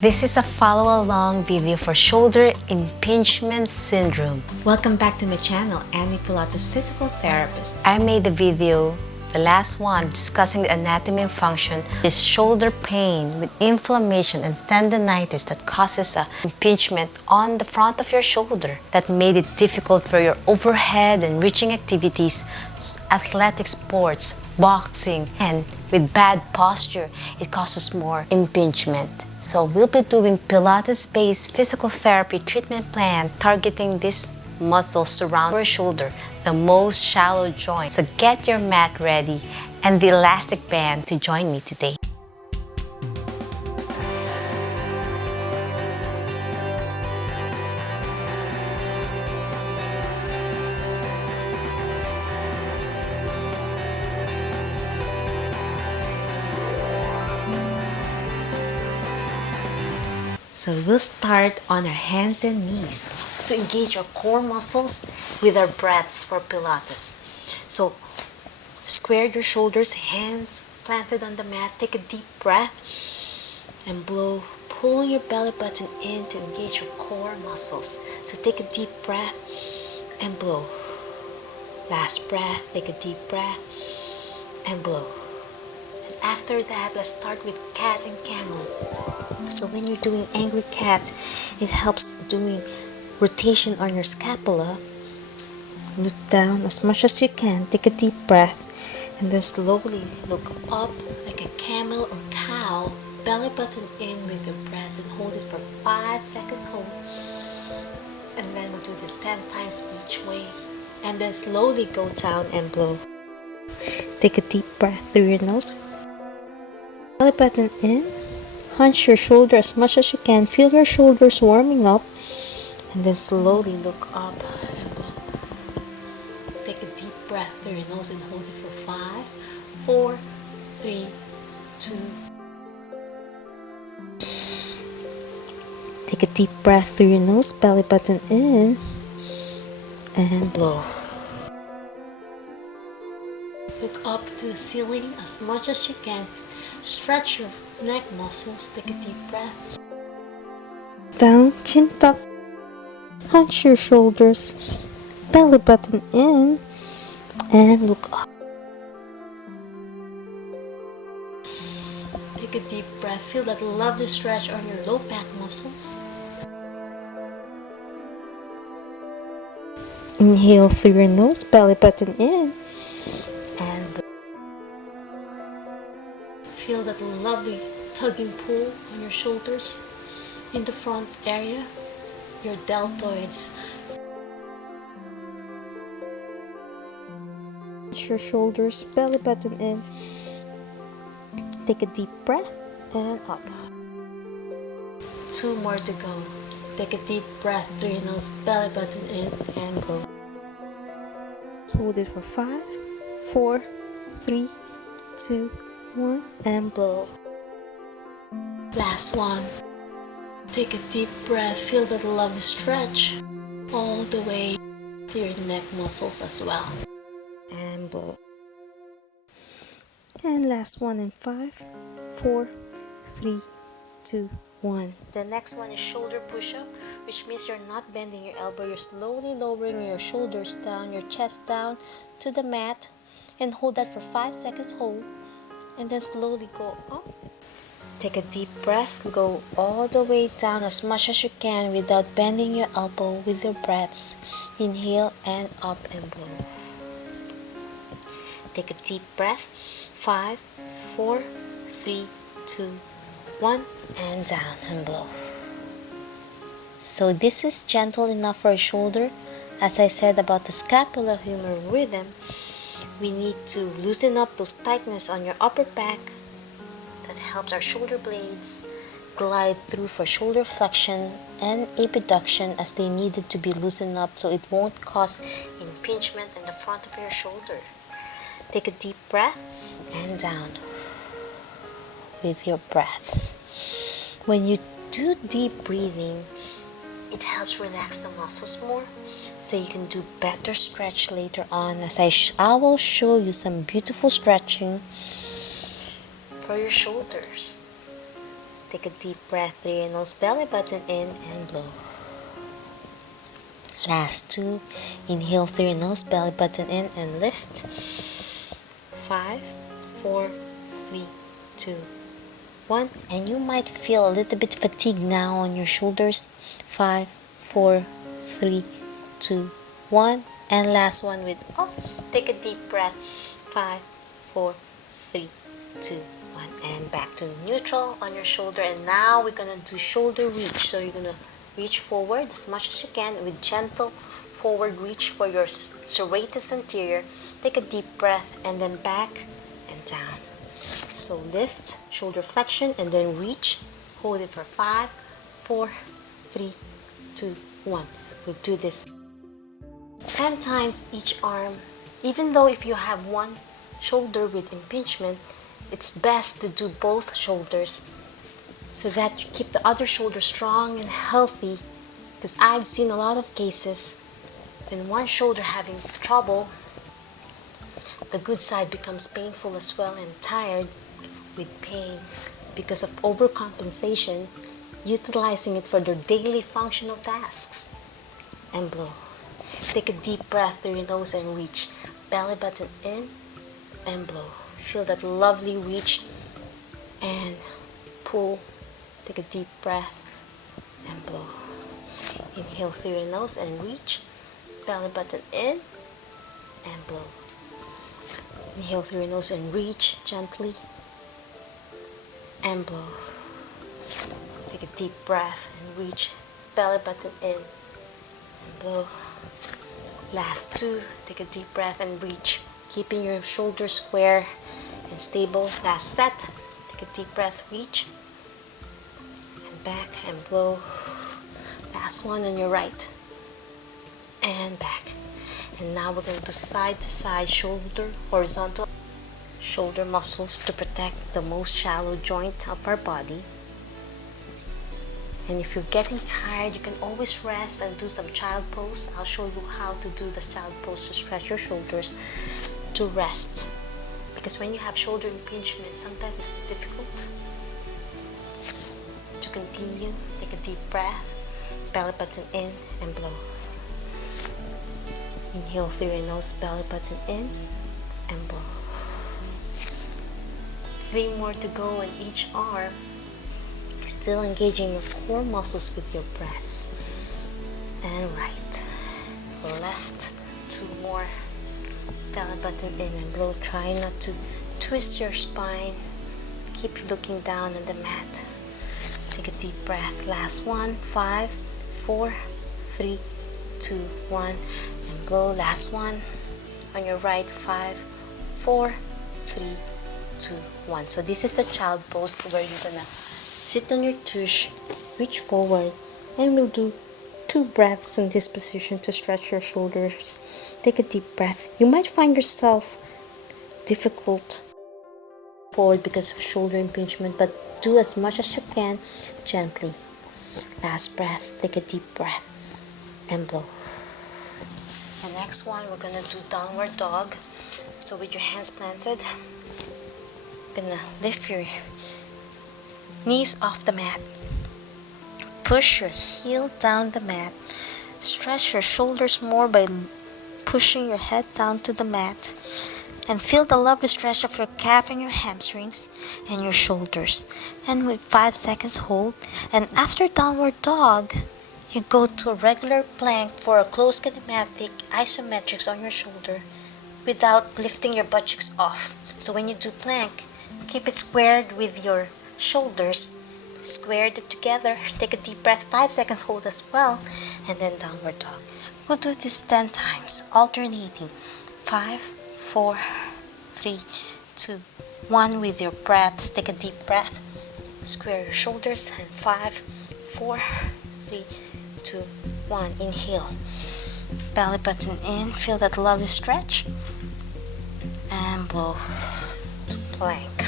This is a follow-along video for shoulder impingement syndrome. Welcome back to my channel, Annie Pilates Physical Therapist. I made the video, the last one, discussing the anatomy and function. This shoulder pain with inflammation and tendonitis that causes an impingement on the front of your shoulder that made it difficult for your overhead and reaching activities, athletic sports, boxing, and with bad posture, it causes more impingement. So we'll be doing Pilates-based physical therapy treatment plan targeting this muscle surrounding your shoulder, the most shallow joint. So get your mat ready and the elastic band to join me today. So we'll start on our hands and knees to engage our core muscles with our breaths for Pilates. So square your shoulders, hands planted on the mat. Take a deep breath and blow, pulling your belly button in to engage your core muscles. So take a deep breath and blow. Last breath, take a deep breath and blow. And after that, let's start with cat and camel. So when you're doing angry cat, it helps doing rotation on your scapula. Look down as much as you can. Take a deep breath and then slowly look up like a camel or cow. Belly button in with your breath and hold it for 5 seconds. Hold. And then we'll do this 10 times each way. And then slowly go down and blow. Take a deep breath through your nose. Belly button in. Hunch your shoulder as much as you can. Feel your shoulders warming up. And then slowly look up and blow. Take a deep breath through your nose and hold it for 5, 4, 3, 2. Take a deep breath through your nose, belly button in, and blow. Look up to the ceiling as much as you can. Stretch your neck muscles. Take a deep breath. Down, chin tuck. Hunch your shoulders. Belly button in. And look up. Take a deep breath. Feel that lovely stretch on your low back muscles. Inhale through your nose. Belly button in. And feel that lovely tugging pull on your shoulders in the front area, your deltoids. Your shoulders, belly button in. Take a deep breath and up. 2 more to go. Take a deep breath through your nose, belly button in, and blow. Hold it for 5, 4, 3, 2, 1, and blow. Last one. Take a deep breath. Feel that lovely stretch all the way to your neck muscles as well. And blow. And last one in 5, 4, 3, 2, 1. The next one is shoulder push-up, which means you're not bending your elbow. You're slowly lowering your shoulders down, your chest down to the mat, and hold that for 5 seconds. Hold. And then slowly go up. Take a deep breath. Go all the way down as much as you can without bending your elbow with your breaths. Inhale and up and blow. Take a deep breath. 5, 4, 3, 2, 1, and down and blow. So this is gentle enough for a shoulder. As I said about the scapulohumeral rhythm, we need to loosen up those tightness on your upper back. That helps our shoulder blades glide through for shoulder flexion and abduction as they needed to be loosened up so it won't cause impingement in the front of your shoulder. Take a deep breath and down with your breaths. When you do deep breathing, it helps relax the muscles more so you can do better stretch later on as I will show you some beautiful stretching for your shoulders. Take a deep breath through your nose, belly button in and blow. Last 2. Inhale through your nose, belly button in and lift. 5, 4, 3, 2, 1. And you might feel a little bit fatigued now on your shoulders. 5, 4, 3, 2, 1. And last one with up. Take a deep breath. 5, 4, 3, 2, 1. And back to neutral on your shoulder. And now we're going to do shoulder reach. So you're going to reach forward as much as you can with gentle forward reach for your serratus anterior. Take a deep breath and then back and down. So lift, shoulder flexion, and then reach. Hold it for 5, 4, 3, 2, 1. We'll do this 10 times each arm. Even though if you have one shoulder with impingement, it's best to do both shoulders so that you keep the other shoulder strong and healthy. Because I've seen a lot of cases when one shoulder having trouble, the good side becomes painful as well and tired with pain because of overcompensation, utilizing it for their daily functional tasks. And blow. Take a deep breath through your nose and reach. Belly button in and blow. Feel that lovely reach and pull. Take a deep breath and blow. Inhale through your nose and reach. Belly button in and blow. Inhale through your nose and reach gently and blow. Take a deep breath and reach. Belly button in and blow. Last 2. Take a deep breath and reach, keeping your shoulders square and stable. Last set. Take a deep breath, reach and back and blow. Last one on your right and back. And now we're going to do side to side shoulder, horizontal shoulder muscles to protect the most shallow joint of our body. And if you're getting tired, you can always rest and do some child pose. I'll show you how to do the child pose to stretch your shoulders to rest. Because when you have shoulder impingement, sometimes it's difficult to continue. Take a deep breath, belly button in and blow. Inhale through your nose, belly button in and blow. 3 more to go on each arm. Still engaging your core muscles with your breaths. And right, left, 2 more. Belly button in and blow. Try not to twist your spine. Keep looking down on the mat. Take a deep breath. Last one. 5, 4, 3, 2, 1. And blow. Last one. On your right. 5, 4, 3, 2, 1. So this is the child pose where you're gonna sit on your tush, reach forward, and we'll do 2 breaths in this position to stretch your shoulders. Take a deep breath. You might find yourself difficult forward because of shoulder impingement, but do as much as you can gently. Last breath. Take a deep breath and blow. The next one, we're gonna do downward dog. So with your hands planted, you're gonna lift your knees off the mat. Push your heel down the mat. Stretch your shoulders more by pushing your head down to the mat. And feel the lovely stretch of your calf and your hamstrings and your shoulders. And with 5 seconds hold. And after downward dog, you go to a regular plank for a close kinematic isometrics on your shoulder without lifting your butt cheeks off. So when you do plank, keep it squared with your shoulders, squared it together. Take a deep breath, 5 seconds hold as well, and then downward dog. We'll do this 10 times, alternating. 5, 4, 3, 2, 1 with your breaths. Take a deep breath, square your shoulders, and 5, 4, 3, 2, 1. Inhale, belly button in, feel that lovely stretch, and blow to plank.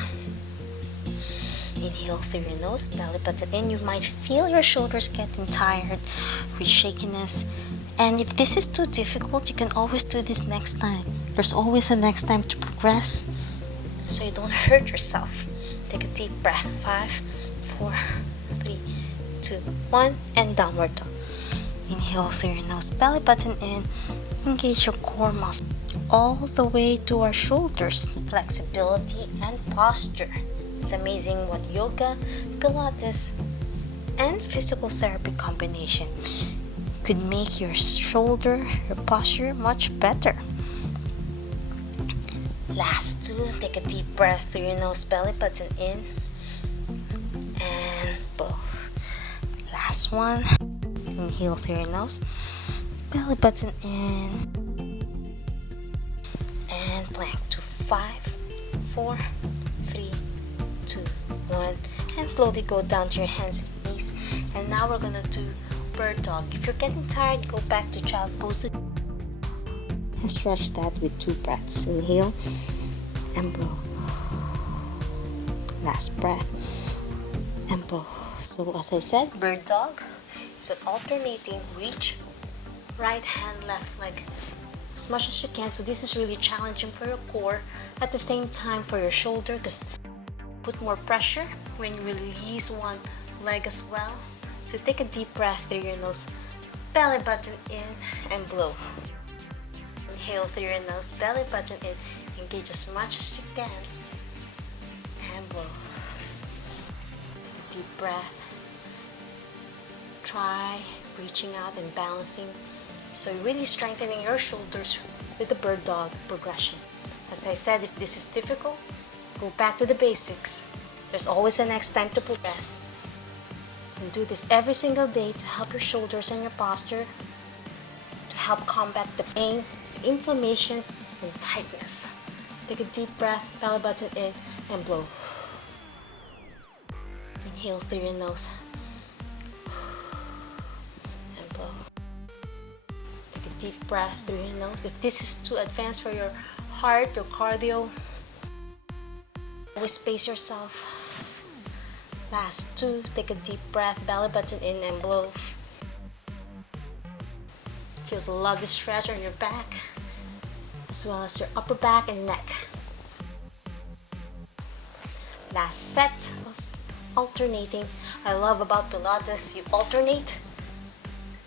Inhale through your nose, belly button in. You might feel your shoulders getting tired with shakiness. And if this is too difficult, you can always do this next time. There's always a next time to progress, so you don't hurt yourself. Take a deep breath. 5, 4, 3, 2, 1, and downward dog. Inhale through your nose, belly button in, engage your core muscle all the way to our shoulders. Flexibility and posture. It's amazing what yoga, Pilates, and physical therapy combination could make your shoulder, your posture much better. Last two, take a deep breath through your nose, belly button in, and blow. Last one, inhale through your nose, belly button in, and plank to 5, 4, 3, 2, 1, and slowly go down to your hands and knees. And now we're gonna do bird dog. If you're getting tired, go back to child pose and stretch that with 2 breaths. Inhale and blow. Last breath and blow. So as I said, bird dog is an alternating reach, right hand, left leg, as much as you can. So this is really challenging for your core, at the same time for your shoulder, because put more pressure when you release one leg as well. So take a deep breath through your nose, belly button in, and blow. Inhale through your nose, belly button in, engage as much as you can, and blow. Take a deep breath. Try reaching out and balancing, so really strengthening your shoulders with the bird dog progression. As I said, if this is difficult, go back to the basics. There's always a next time to progress. You can do this every single day to help your shoulders and your posture, to help combat the pain, inflammation, and tightness. Take a deep breath, belly button in, and blow. Inhale through your nose and blow. Take a deep breath through your nose. If this is too advanced for your heart, your cardio, always pace yourself. Last two, take a deep breath, belly button in, and blow. Feels a lovely stretch on your back, as well as your upper back and neck. Last set of alternating. I love about Pilates, you alternate,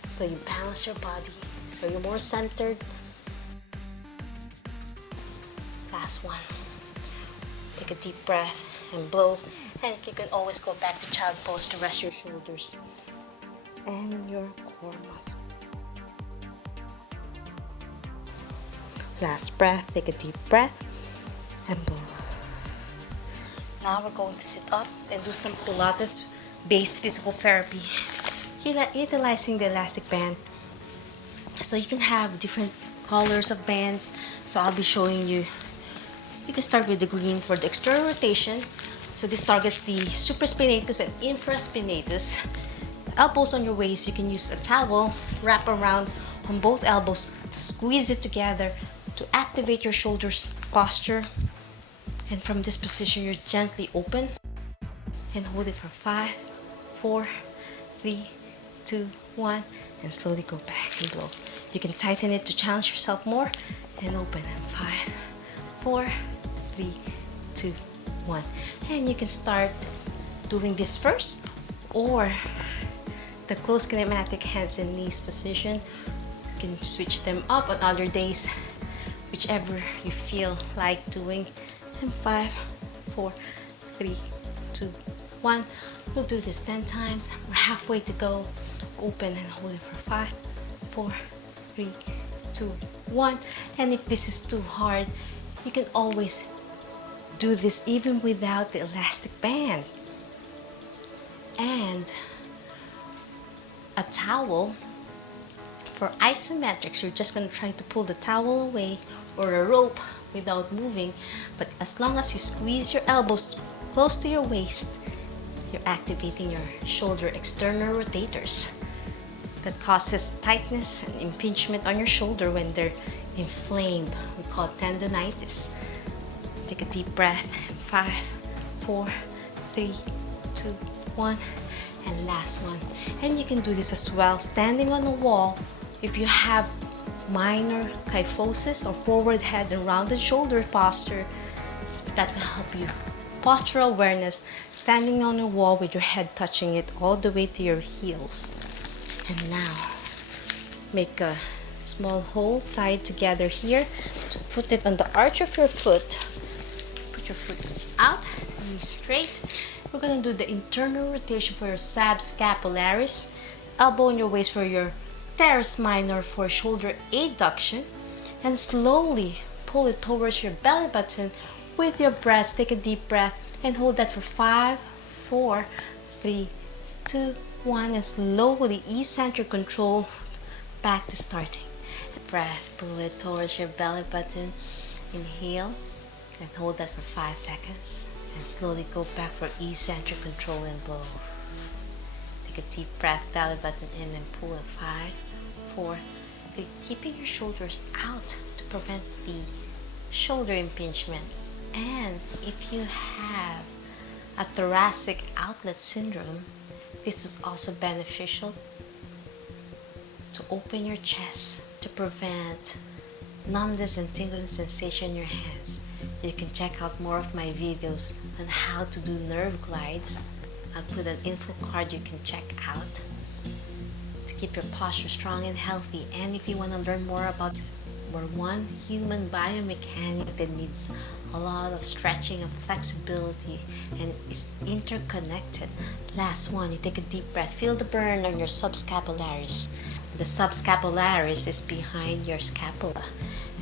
so you balance your body, so you're more centered. Last one. Take a deep breath and blow, and you can always go back to child pose to rest your shoulders and your core muscle. Last breath, take a deep breath and blow. Now we're going to sit up and do some Pilates based physical therapy, utilizing the elastic band. So you can have different colors of bands. So I'll be showing you. You can start with the green for the external rotation. So this targets the supraspinatus and infraspinatus. Elbows on your waist, you can use a towel, wrap around on both elbows to squeeze it together to activate your shoulders posture. And from this position, you're gently open and hold it for 5, 4, 3, 2, 1, and slowly go back and blow. You can tighten it to challenge yourself more and open in 5, 4, 3, 2, 1. And you can start doing this first, or the closed kinematic hands and knees position. You can switch them up on other days, whichever you feel like doing. And 5, 4, 3, 2, 1. We'll do this 10 times. We're halfway to go. Open and hold it for 5, 4, 3, 2, 1. And if this is too hard, you can always do this even without the elastic band. And a towel. For isometrics, you're just going to try to pull the towel away, or a rope, without moving. But as long as you squeeze your elbows close to your waist, you're activating your shoulder external rotators. That causes tightness and impingement on your shoulder when they're inflamed. We call it tendonitis. Take a deep breath. 5, 4, 3, 2, 1. And last one. And you can do this as well standing on a wall. If you have minor kyphosis or forward head and rounded shoulder posture, that will help you. Postural awareness, standing on a wall with your head touching it all the way to your heels. And now, make a small hole tied together here to put it on the arch of your foot. Put your foot out, knees straight. We're gonna do the internal rotation for your subscapularis, elbow in your waist for your teres minor for shoulder abduction, and slowly pull it towards your belly button with your breath. Take a deep breath and hold that for 5, 4, 3, 2, 1, and slowly eccentric control back to starting. Breath, pull it towards your belly button. Inhale and hold that for 5 seconds, and slowly go back for eccentric control and blow. Take a deep breath, belly button in, and pull at 5, 4, 3, keeping your shoulders out to prevent the shoulder impingement. And if you have a thoracic outlet syndrome, this is also beneficial to open your chest to prevent numbness and tingling sensation in your hands. You can check out more of my videos on how to do nerve glides. I'll put an info card you can check out to keep your posture strong and healthy. And if you want to learn more about, we're one human biomechanic that needs a lot of stretching and flexibility and is interconnected. Last one, you take a deep breath, feel the burn on your subscapularis. The subscapularis is behind your scapula,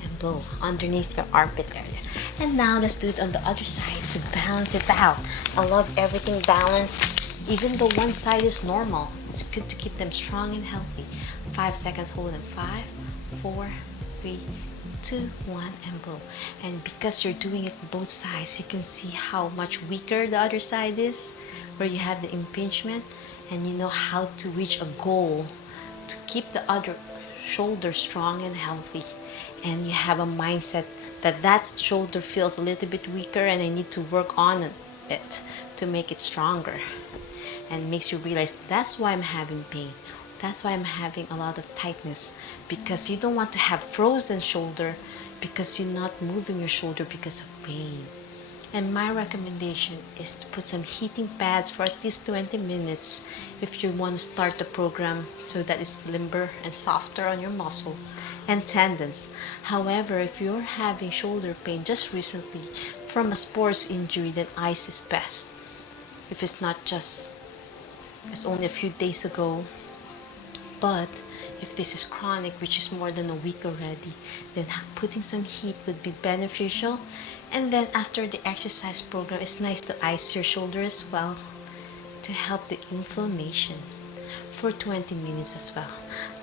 and blow underneath your armpit area. And now let's do it on the other side to balance it out. I love everything balanced, even though one side is normal. It's good to keep them strong and healthy. 5 seconds, hold them. 5, 4, 3, 2, 1, and blow. And because you're doing it both sides, you can see how much weaker the other side is, where you have the impingement, and you know how to reach a goal to keep the other shoulder strong and healthy. And you have a mindset that that shoulder feels a little bit weaker and I need to work on it to make it stronger. And makes you realize that's why I'm having pain. That's why I'm having a lot of tightness, because you don't want to have frozen shoulder because you're not moving your shoulder because of pain. And my recommendation is to put some heating pads for at least 20 minutes if you want to start the program so that it's limber and softer on your muscles and tendons. However, if you're having shoulder pain just recently from a sports injury, then ice is best. If it's not just, it's only a few days ago, but if this is chronic, which is more than a week already, then putting some heat would be beneficial. And then after the exercise program, it's nice to ice your shoulder as well to help the inflammation for 20 minutes as well.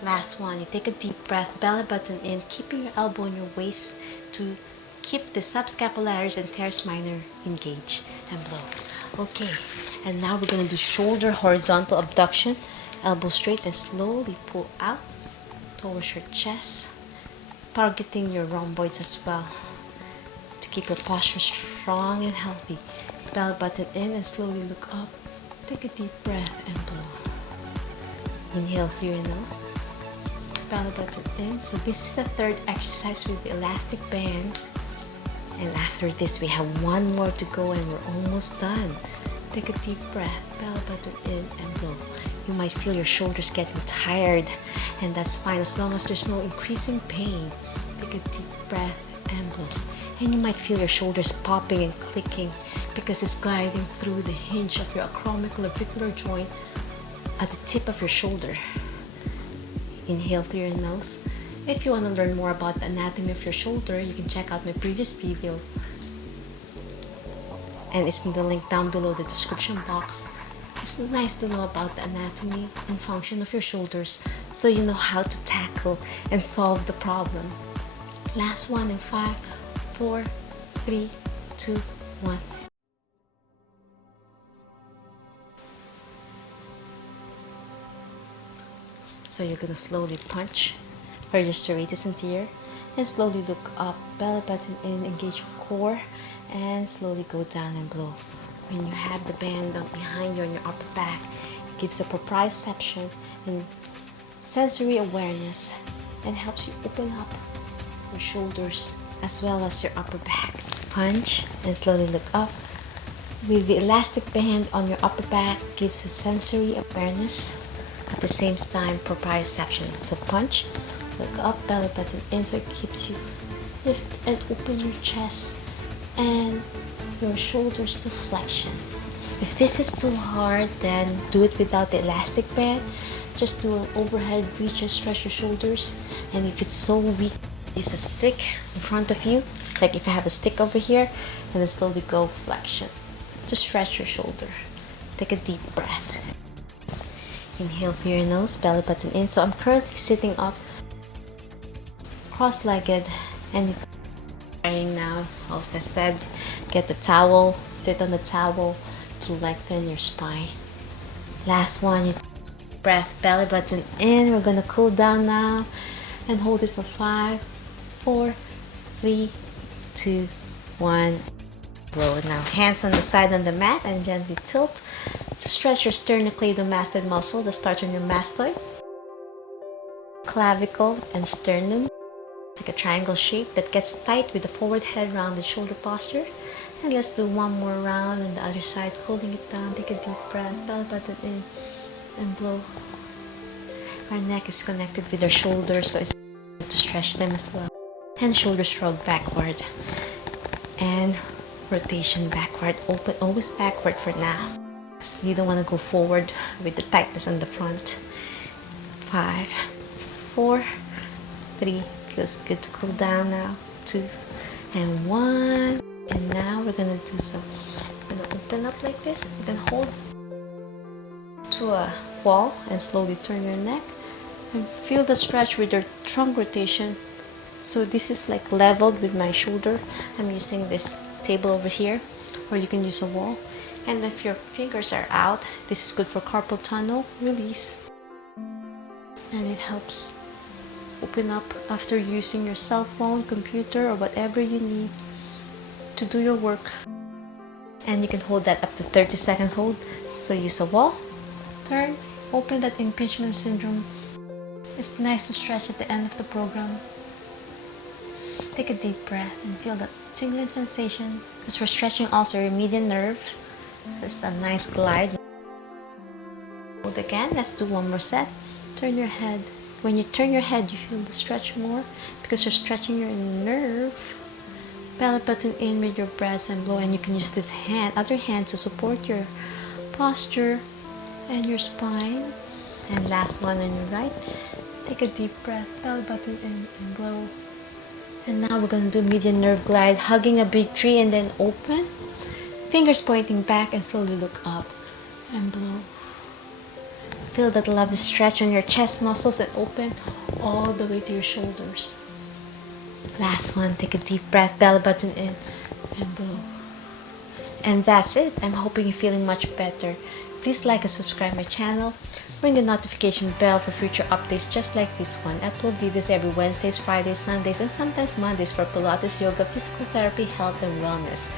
Last one, you take a deep breath, belly button in, keeping your elbow in your waist to keep the subscapularis and teres minor engaged, and blow. Okay, and now we're going to do shoulder horizontal abduction. Elbow straight and slowly pull out towards your chest, targeting your rhomboids as well to keep your posture strong and healthy. Belly button in and slowly look up. Take a deep breath and blow. Inhale through your nose. Belly button in. So this is the third exercise with the elastic band. And after this, we have one more to go and we're almost done. Take a deep breath, belly button in and blow. You might feel your shoulders getting tired, and that's fine as long as there's no increasing pain. Take a deep breath and blow. And you might feel your shoulders popping and clicking because it's gliding through the hinge of your acromioclavicular joint at the tip of your shoulder. Inhale through your nose. If you want to learn more about the anatomy of your shoulder, you can check out my previous video, and it's in the link down below the description box. It's nice to know about the anatomy and function of your shoulders so you know how to tackle and solve the problem. Last one in 5, 4, 3, 2, 1. So you're going to slowly punch for your serratus anterior and slowly look up, belly button in, engage your core, and slowly go down and blow. When you have the band up behind you on your upper back, it gives a proprioception and sensory awareness and helps you open up your shoulders as well as your upper back. Punch and slowly look up, with the elastic band on your upper back gives a sensory awareness, at the same time proprioception. So punch, look up, belly button in, so it keeps you lift and open your chest and your shoulders to flexion. If this is too hard, then do it without the elastic band. Just do an overhead reach and stretch your shoulders. And if it's so weak, use a stick in front of you, like if you have a stick over here, and then slowly go flexion to stretch your shoulder. Take a deep breath. Inhale through your nose, belly button in. So I'm currently sitting up, cross-legged, and now, as I said, get the towel, sit on the towel to lengthen your spine. Last one, breath, belly button in. We're gonna cool down now and hold it for 5, 4, 3, 2, 1. Blow. Now hands on the side on the mat and gently tilt to stretch your sternocleidomastoid muscle that starts on your mastoid, clavicle, and sternum, like a triangle shape that gets tight with the forward head, rounded shoulder posture. And let's do one more round on the other side, holding it down. Take a deep breath, belly button in, and blow. Our neck is connected with our shoulders, so it's to stretch them as well. And shoulders shrug backward. And rotation backward. Open, always backward for now. So you don't want to go forward with the tightness on the front. 5, 4, 3. Feels good to cool down now. 2, and 1. And now we're gonna do some. We're gonna open up like this. You can hold to a wall and slowly turn your neck and feel the stretch with your trunk rotation. So this is like leveled with my shoulder. I'm using this table over here, or you can use a wall. And if your fingers are out, this is good for carpal tunnel release, and it helps open up after using your cell phone, computer, or whatever you need to do your work. And you can hold that up to 30 seconds hold. So use a wall, turn, open that impingement syndrome. It's nice to stretch at the end of the program. Take a deep breath and feel that tingling sensation, because we're stretching also your median nerve. So it's a nice glide. Hold again. Let's do one more set. Turn your head. When you turn your head, you feel the stretch more because you're stretching your nerve. Belly button in with your breaths and blow, and you can use this hand, other hand, to support your posture and your spine. And last one on your right. Take a deep breath, belly button in and blow. And now we're going to do median nerve glide, hugging a big tree and then open. Fingers pointing back and slowly look up and blow. Feel that lovely stretch on your chest muscles and open all the way to your shoulders. Last one, take a deep breath, belly button in and blow. And that's it. I'm hoping you're feeling much better. Please like and subscribe my channel. Ring the notification bell for future updates just like this one. I upload videos every Wednesdays, Fridays, Sundays, and sometimes Mondays for Pilates, yoga, physical therapy, health, and wellness.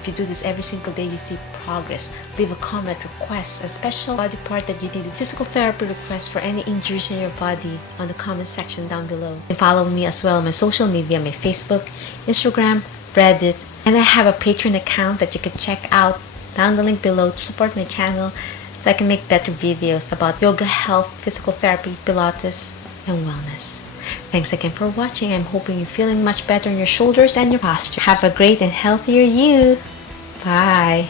If you do this every single day, you see progress. Leave a comment, request a special body part that you need physical therapy request for any injuries in your body on the comment section down below. And follow me as well on my social media, my Facebook, Instagram, Reddit, and I have a Patreon account that you can check out down the link below to support my channel so I can make better videos about yoga, health, physical therapy, Pilates, and wellness. Thanks again for watching. I'm hoping you're feeling much better in your shoulders and your posture. Have a great and healthier you. Bye.